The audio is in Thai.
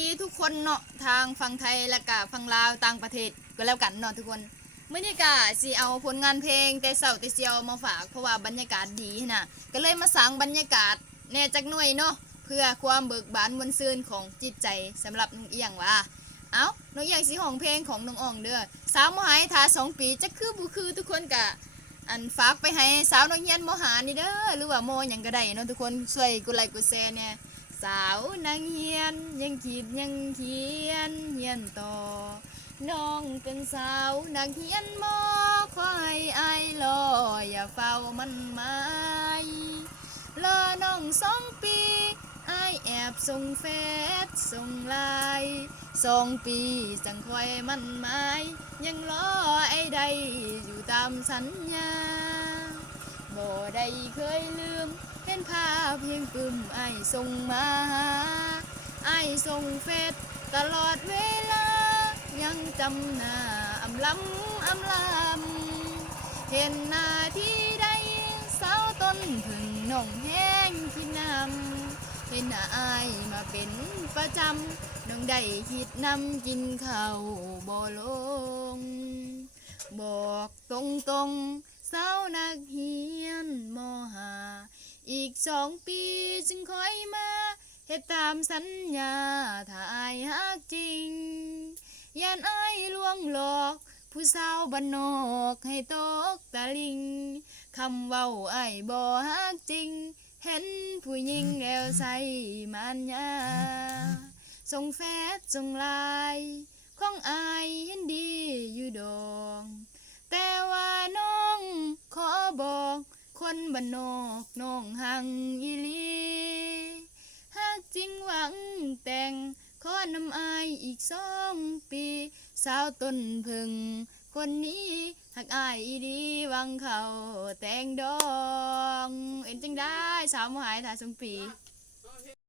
ดีทุกคนเนาะทางฝั่งไทยและก็ฝั่งลาวต่างประเทศก็แล้วกันเนาะทุกคนเมื่อนี้ก็สิเอาผลงานเพลงแต่เช้าแต่เซียวมาฝากเพราะว่าบรรยากาศดีนะก็เลยมาสร้างบรรยากาศแน่จักหน่อยเนาะเพื่อความเบิกบานมวลซื่นของจิตใจสำหรับน้องเอียงว่าเอาน้องเอียงสิห้องเพลงของน้องอ่องเด้อสาวมหายทา2 ปีจักคือบุคือทุกคนกะอันฝากไปให้สาวน้องเฮียนมหานี่เด้อหรือว่าโมหยังก็ได้เนาะทุกคนช่วยกดไลค์กดแชร์เนี่ยสาวนางเฮียนยังคิดยังเขียนเฮียนต่อน้องเป็นสาวนักเฮียนมอคอยไอายรออย่าเฝ้ามันหมายรอน้อง2 ปีไอายแอบส่งเฟซส่งไลน์2 ปีจังคอยมันหมายยังรอไอ้ใดอยู่ตามสัญญาบ่ได้เคยลืมเป็นภาพเพียงปึ้มไอายส่งมาไอายส่งเฟซตลอดเวลายังจำหน้าอำลำอำลำเห็นหน้าที่ใดสาวต้นพึ่งน้องแห้งคิดนำเห็นหน้าอายมาเป็นประจำน้องได้คิดนำกินข้าวบ่ลงบอกตรงๆสาวนักเฮียนมหาอีก2 ปีจึงค่อยมาเฮ็ดตามสัญญาถ้าอายฮักจริงย่านอายลวงหลอกผู้สาวบ้านนอกให้ตกตะลิงคำเว้าอายบ่ฮักจริงเห็นผู้หญิงแล้วใส่มานยาส่งแฟซส่งไลน์ของอายเห็นดีอยู่ดองแต่ว่าน้องขอบอกคนบ้านนอกน้องหังอีหลีฮักจริงหวังแต่งขอนำอายอีก2 ปีสาวต้นพึ่งคนนี้หักอายอีดีหวังเขาแต่งดองเอ็นจังได้สาวมหายถ่าย2 ปี